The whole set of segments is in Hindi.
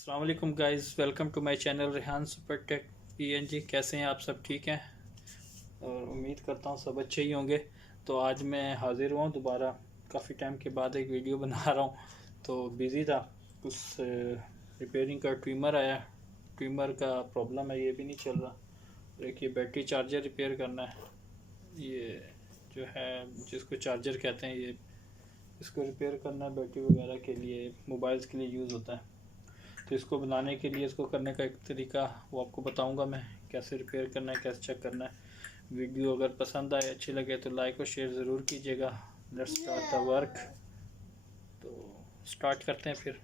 अस्सलाम वालेकुम guys, welcome to my channel Rehan super tech PNG। कैसे हैं आप सब? ठीक हैं और उम्मीद करता हूँ सब अच्छे ही होंगे। तो आज मैं हाज़िर हुआ दोबारा, काफ़ी टाइम के बाद एक वीडियो बना रहा हूँ। तो बिज़ी था, कुछ रिपेयरिंग का ट्रिमर आया, ट्रिमर का प्रॉब्लम है, ये भी नहीं चल रहा। एक ये बैटरी चार्जर रिपेयर करना है, ये जो है जिसको चार्जर कहते हैं, ये इसको रिपेयर करना है। बैटरी वगैरह के लिए, मोबाइल्स के लिए यूज़ होता है। तो इसको बनाने के लिए, इसको करने का एक तरीका वो आपको बताऊंगा मैं, कैसे रिपेयर करना है, कैसे चेक करना है। वीडियो अगर पसंद आए, अच्छी लगे तो लाइक और शेयर ज़रूर कीजिएगा। Let's start the work. तो स्टार्ट करते हैं फिर।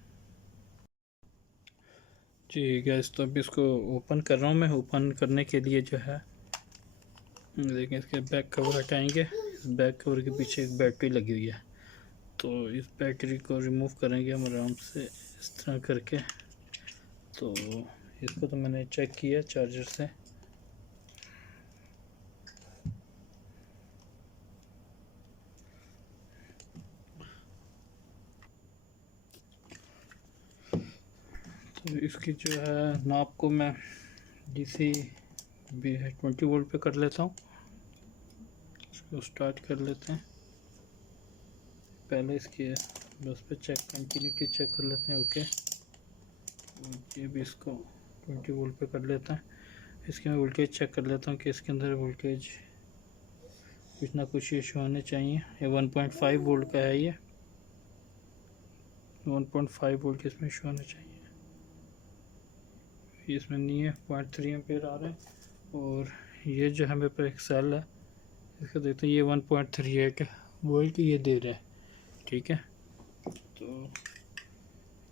जी गैस, तो अभी इसको ओपन कर रहा हूँ मैं। ओपन करने के लिए जो है, देखें, इसके बैक कवर हटाएंगे। इस बैक कवर के पीछे एक बैटरी लगी हुई है, तो इस बैटरी को रिमूव करेंगे हम आराम से इस तरह करके। तो इसको तो मैंने चेक किया चार्जर से। तो इसकी जो है नाप को मैं DC भी है 20 वोल्ट पे कर लेता हूँ। इसको स्टार्ट कर लेते हैं। पहले इसकी बस पे चेक, कंटिन्यूटी चेक कर लेते हैं। ओके, ये भी इसको 20 वोल्ट पे कर लेते हैं। इसके मैं वोल्टेज चेक कर लेता हूँ कि इसके अंदर वोल्टेज कुछ ना कुछ इशू होने चाहिए। ये 1.5 वोल्ट का है, ये 1.5 वोल्ट इसमें इशू होना चाहिए। इसमें नहीं है, 0.3 एम्पेयर आ रहे हैं। और ये जो है मेरे पर एक सेल है, इसको देखते हैं, ये 1.38 वोल्ट ये दे रहा है। ठीक है, तो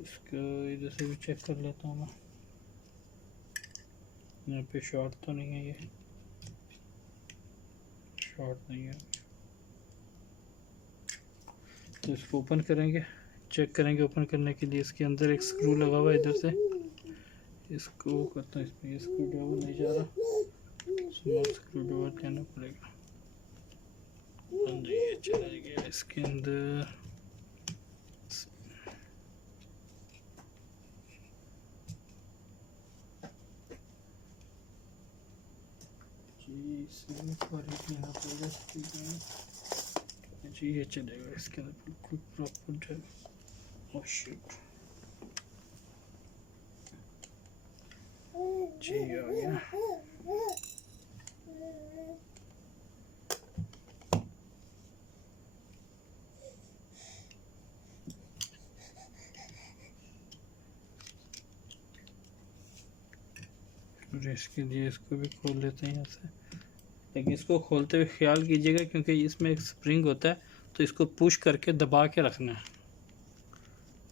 इसको इधर से भी चेक कर लेता हूँ मैं। यहाँ पे शॉर्ट तो नहीं है, ये शॉर्ट नहीं है। तो इसको ओपन करेंगे, चेक करेंगे। ओपन करने के लिए इसके अंदर एक स्क्रू लगा हुआ है, इधर से इसको करता हूँ। इसमें ये स्क्रू ड्राइवर नहीं जा रहा, स्मॉल स्क्रू ड्राइवर लेना पड़ेगा। ये चला गया इसके अंदर। जी ये चलेगा इसके अंदर बिल्कुल प्रॉपर है। ओह शिट, जी आ गया। और इसके लिए इसको भी खोल लेते हैं यहाँ से। लेकिन इसको खोलते हुए ख्याल कीजिएगा, क्योंकि इसमें एक स्प्रिंग होता है, तो इसको पुश करके दबा के रखना है।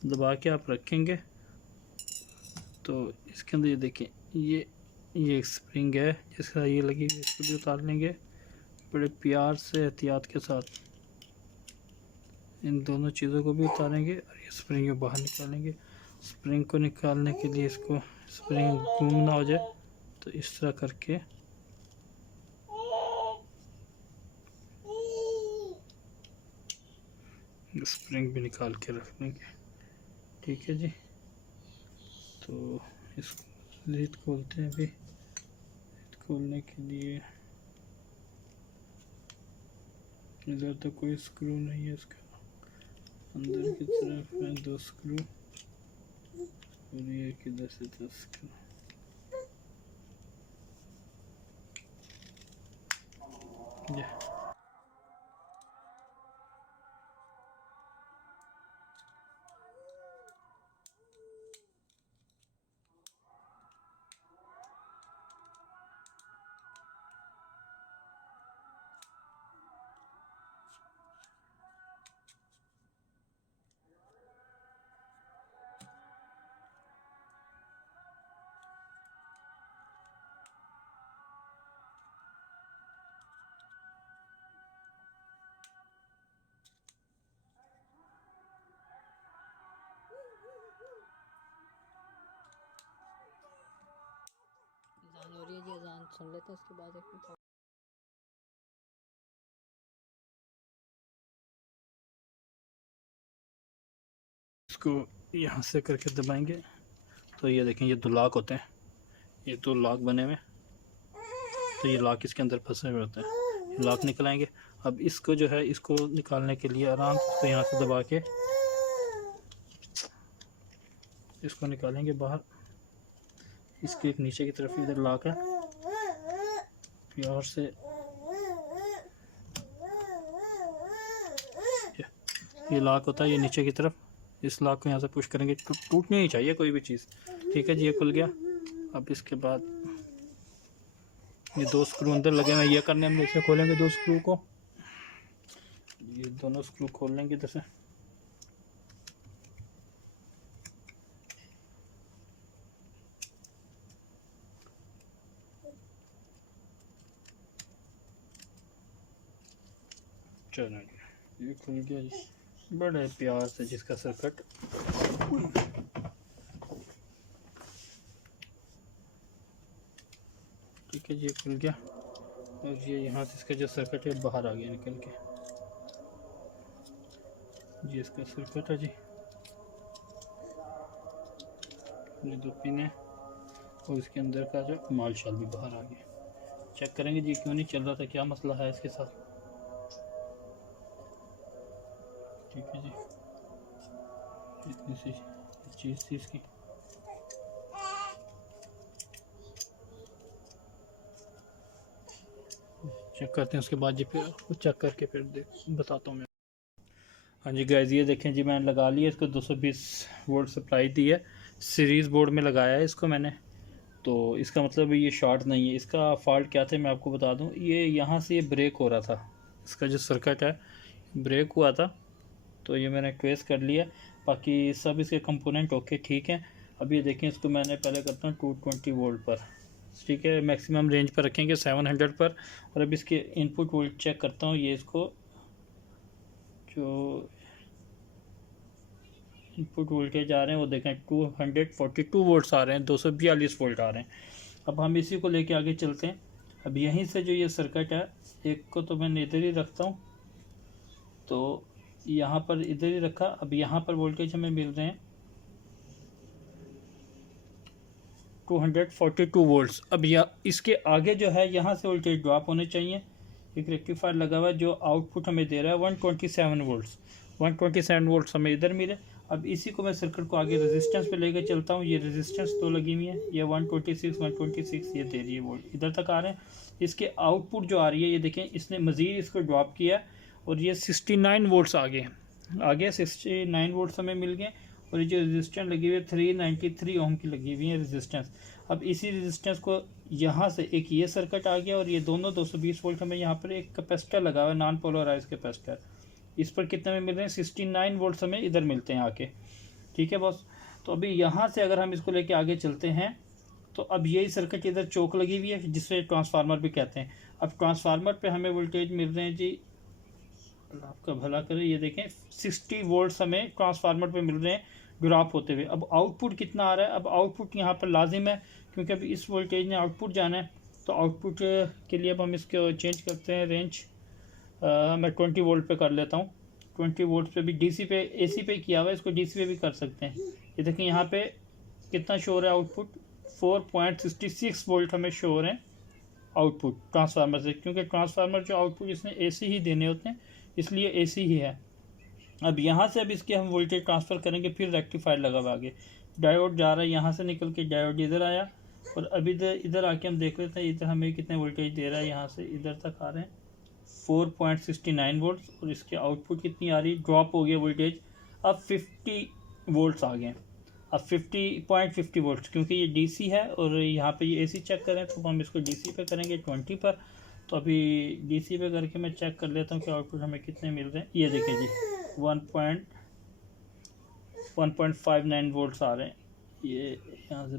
दबा के आप रखेंगे तो इसके अंदर ये देखें, ये एक स्प्रिंग है जिसका ये लगी हुई, इसको भी उतार लेंगे बड़े प्यार से, एहतियात के साथ। इन दोनों चीज़ों को भी उतारेंगे और ये स्प्रिंग को बाहर निकालेंगे। स्प्रिंग को निकालने के लिए इसको, स्प्रिंग गुम ना हो जाए, तो इस तरह करके स्प्रिंग भी निकाल के रख लेंगे। ठीक है जी, तो इस लीड खोलते हैं। अभी खोलने के लिए इधर तो कोई स्क्रू नहीं है, इसका अंदर की तरफ है 2 स्क्रू, और ये किधर से 10 स्क्रू। अजान हो रही है जी, अजान सुन लेते हैं उसके बाद एक इसको यहाँ से करके दबाएंगे तो ये देखें, ये 2 लॉक होते हैं, ये 2 लॉक बने हुए, तो ये लॉक इसके अंदर फंसे हुए होते हैं, लॉक निकल आएंगे। अब इसको जो है, इसको निकालने के लिए आराम से इसको यहाँ से दबा के इसको निकालेंगे बाहर। इसके एक नीचे की तरफ इधर लॉक है, प्यार से ये लॉक होता है, ये नीचे की तरफ। इस लॉक को यहाँ से पुश करेंगे, टूटनी नहीं चाहिए कोई भी चीज़। ठीक है जी, ये खुल गया। अब इसके बाद ये 2 स्क्रू अंदर लगे हुए, ये करने हम इसे खोलेंगे 2 स्क्रू को, ये दोनों स्क्रू खोल लेंगे इधर से। चलो ये खुल गया जी, बड़े प्यार से जिसका सर्किट ठीक है जी, ये खुल गया। और ये यहाँ से इसका जो सर्किट है बाहर आ गया निकल के, ये इसका सर्किट है जी। ये 2 पिन है और इसके अंदर का जो माल शाल भी बाहर आ गया। चेक करेंगे जी क्यों नहीं चल रहा था, क्या मसला है इसके साथ। ठीक है जी, इतनी सी चीज़ थी इसकी। चेक करते हैं उसके बाद जी, फिर चेक करके फिर बताता हूँ मैं। हाँ जी गाइस, ये देखें जी, मैंने लगा लिया इसको। 220 वोल्ट सप्लाई दी है, सीरीज़ बोर्ड में लगाया है इसको मैंने। तो इसका मतलब ये शॉर्ट नहीं है। इसका फॉल्ट क्या था मैं आपको बता दूं, ये यहाँ से ये ब्रेक हो रहा था, इसका जो सर्किट है ब्रेक हुआ था, तो ये मैंने ट्रेस कर लिया। बाकी सब इसके कंपोनेंट ओके ठीक हैं। अब ये देखें, इसको मैंने पहले करता हूँ 220 वोल्ट पर, ठीक है, मैक्सिमम रेंज पर रखेंगे 700 पर। और अब इसके इनपुट वोल्ट चेक करता हूँ, ये इसको जो इनपुट वोल्टेज आ रहे हैं वो देखें 242 वोल्ट्स आ रहे हैं, 242 वोल्ट आ रहे हैं। अब हम इसी को लेके आगे चलते हैं। अब यहीं से जो ये सर्किट है, एक को तो मैं इधर ही रखता हूँ, तो यहाँ पर इधर ही रखा। अब यहाँ पर वोल्टेज हमें मिल रहे हैं 242 वोल्ट्स। अब इसके आगे जो है यहाँ से वोल्टेज ड्रॉप होने चाहिए। एक रेक्टिफायर लगा हुआ है जो आउटपुट हमें दे रहा है 127 वोल्ट्स। 127 वोल्ट्स हमें इधर मिले। अब इसी को मैं सर्किट को आगे रेजिस्टेंस पे लेकर चलता हूँ। ये रेजिस्टेंस 2 लगी हुई है, ये 126 ये दे रही है वोल्ट, इधर तक आ रहे हैं। इसके आउटपुट जो आ रही है, ये देखें, इसने मज़ीद इसको ड्रॉप किया और ये 69 वोल्ट्स आगे 69 वोल्ट्स हमें मिल गए। और ये जो रेजिस्टेंस लगी हुई है 393 ओम की लगी हुई है रेजिस्टेंस। अब इसी रेजिस्टेंस को यहाँ से एक ये सर्किट आ गया और ये दोनों 220 वोल्ट हमें यहाँ पर एक कैपेसिटर लगा हुआ है, नॉन पोलराइज कैपेसिटर। इस पर कितने में मिल रहे हैं, 69 वोल्ट्स हमें इधर मिलते हैं आके। ठीक है बॉस। तो अभी यहाँ से अगर हम इसको लेके आगे चलते हैं, तो अब यही सर्किट इधर चौक लगी हुई है जिससे ट्रांसफार्मर भी कहते हैं। अब ट्रांसफार्मर पे हमें वोल्टेज मिल रहे हैं जी, आपका भला करे, ये देखें 60 वोल्ट्स हमें ट्रांसफार्मर पे मिल रहे हैं ड्रॉप होते हुए। अब आउटपुट कितना आ रहा है, अब आउटपुट यहाँ पर लाजिम है क्योंकि अभी इस वोल्टेज ने आउटपुट जाना है। तो आउटपुट के लिए अब हम इसको चेंज करते हैं रेंज। मैं 20 वोल्ट पे कर लेता हूँ। 20 वोल्ट पे भी डीसी पे, एसी पे किया हुआ है, इसको डीसी पे भी कर सकते हैं। ये देखें यहाँ पे कितना शो हो रहा है आउटपुट, 4.66 वोल्ट हमें शो हो रहे हैं आउटपुट ट्रांसफार्मर से, क्योंकि ट्रांसफार्मर जो आउटपुट इसने एसी ही देने होते हैं, इसलिए एसी ही है। अब यहाँ से अब इसके हम वोल्टेज ट्रांसफ़र करेंगे, फिर रेक्टिफायर लगा हुआ आगे डायोड जा रहा है, यहाँ से निकल के डायोड इधर आया और अब इधर आके हम देख लेते हैं इधर हमें कितने वोल्टेज दे रहा है। यहाँ से इधर तक आ रहे हैं 4.69 वोल्ट्स और इसके आउटपुट कितनी आ रही है, ड्रॉप हो गया वोल्टेज, अब 50 वोल्ट्स आ गए। अब 50.50 वोल्ट्स, क्योंकि ये डीसी है और यहाँ पे ये एसी चेक करें तो हम इसको डीसी पे करेंगे 20 पर। तो अभी डीसी पे करके मैं चेक कर लेता हूँ कि आउटपुट हमें कितने मिल रहे हैं। ये देखें जी 1.59 वोल्ट्स आ रहे हैं। ये यहाँ से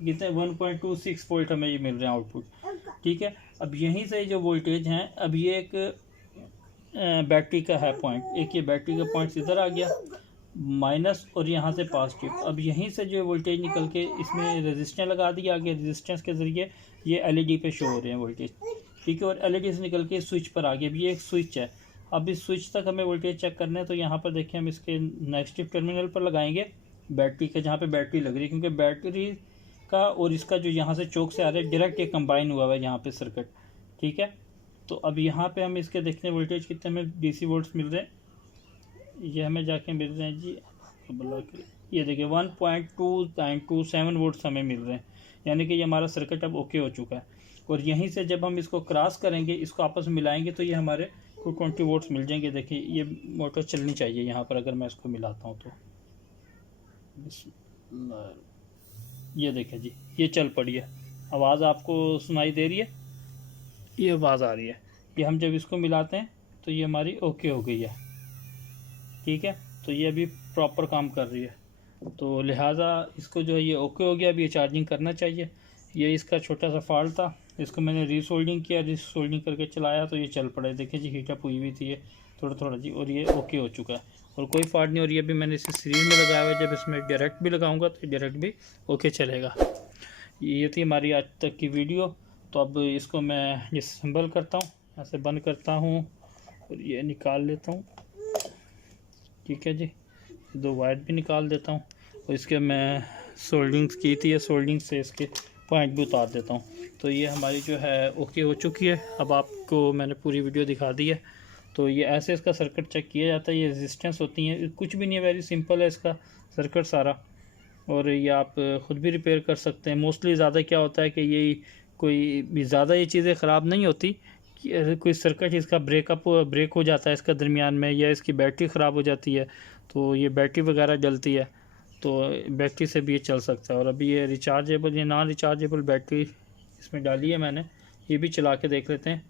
कितने 1.26 वोल्ट हमें ये मिल रहे हैं आउटपुट। ठीक है, अब यहीं से जो वोल्टेज हैं, अब ये एक बैटरी का है पॉइंट, एक ये बैटरी का पॉइंट इधर आ गया माइनस और यहाँ से पॉजिटिव। अब यहीं से जो वोल्टेज निकल के इसमें रेजिस्टेंस लगा दिया आगे, रेजिस्टेंस के ज़रिए ये एलईडी पे शो हो रहे हैं वोल्टेज। ठीक है, और एलईडी से निकल के स्विच पर आ गया। अब ये एक स्विच है, अब इस स्विच तक हमें वोल्टेज चेक करना है। तो यहाँ पर देखिए हम इसके नेगेटिव टर्मिनल पर लगाएंगे बैटरी के जहाँ पे बैटरी लग रही है, क्योंकि बैटरी का और इसका जो यहाँ से चौक से आ रहा है डायरेक्ट ये कंबाइन हुआ हुआ है यहाँ पे सर्किट, ठीक है। तो अब यहाँ पे हम इसके देखते हैं वोल्टेज कितने हमें डीसी वोल्ट्स मिल रहे हैं। ये हमें जाके मिल रहे हैं जी, ये देखिए 1.227 वोल्ट्स हमें मिल रहे हैं, यानी कि ये हमारा सर्किट अब ओके हो चुका है। और यहीं से जब हम इसको क्रॉस करेंगे, इसको आपस में मिलाएंगे, तो ये हमारे 220 वोल्ट्स मिल जाएंगे। देखिए ये मोटर चलनी चाहिए यहाँ पर, अगर मैं इसको मिलाता हूँ तो ये देखें जी, ये चल पड़ी है। आवाज़ आपको सुनाई दे रही है, ये आवाज़ आ रही है। ये हम जब इसको मिलाते हैं तो ये हमारी ओके हो गई है, ठीक है। तो ये अभी प्रॉपर काम कर रही है, तो लिहाजा इसको जो है ये ओके हो गया। अभी ये चार्जिंग करना चाहिए। ये इसका छोटा सा फॉल्ट था, इसको मैंने रीसोल्डिंग किया, रीसोल्डिंग करके चलाया तो ये चल पड़े। देखिए जी हीटअप हुई थी ये थोड़ा थोड़ा जी, और ये ओके हो चुका है और कोई फॉल्ट नहीं। और ये भी मैंने इसे सीरीज में लगाया हुआ है, जब इसमें डायरेक्ट भी लगाऊंगा तो डायरेक्ट भी ओके चलेगा। ये थी हमारी आज तक की वीडियो। तो अब इसको मैं डिसेंबल करता हूँ, ऐसे बंद करता हूँ और ये निकाल लेता हूँ, ठीक है जी। 2 वायर भी निकाल देता हूँ और इसके मैं सोल्डिंग की थी, सोल्डिंग से इसके पॉइंट भी उतार देता हूँ। तो ये हमारी जो है ओके हो चुकी है। अब आपको मैंने पूरी वीडियो दिखा दी है। तो ये ऐसे इसका सर्किट चेक किया जाता है। ये रेजिस्टेंस होती है, कुछ भी नहीं है, वेरी सिंपल है इसका सर्किट सारा। और ये आप ख़ुद भी रिपेयर कर सकते हैं। मोस्टली ज़्यादा क्या होता है कि ये कोई भी ज़्यादा ये चीज़ें ख़राब नहीं होती कि कोई सर्किट इसका ब्रेक हो जाता है इसका दरमियान में, या इसकी बैटरी ख़राब हो जाती है तो ये बैटरी वगैरह जलती है, तो बैटरी से भी ये चल सकता है। और अभी ये रिचार्जेबल या नॉन रिचार्जेबल बैटरी इसमें डाली है मैंने, ये भी चला के देख लेते हैं।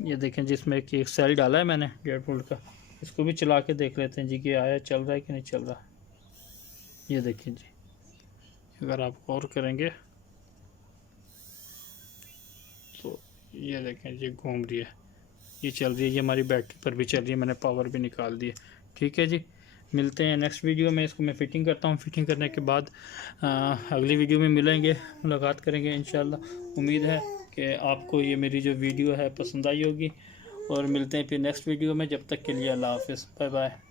ये देखें जिसमें एक सेल डाला है मैंने 1.5 वोल्ट का, इसको भी चला के देख लेते हैं जी कि आया चल रहा है कि नहीं चल रहा। ये देखें जी, अगर आप गौर करेंगे तो ये देखें जी घूम रही है, ये चल रही है, ये हमारी बैटरी पर भी चल रही है, मैंने पावर भी निकाल दी है, ठीक है जी। मिलते हैं नेक्स्ट वीडियो में। इसको मैं फ़िटिंग करता हूँ, फ़िटिंग करने के बाद अगली वीडियो में मिलेंगे, मुलाकात करेंगे इंशाल्लाह। उम्मीद है कि आपको ये मेरी जो वीडियो है पसंद आई होगी, और मिलते हैं फिर नेक्स्ट वीडियो में। जब तक के लिए अल्लाह हाफ़िज़, बाय बाय।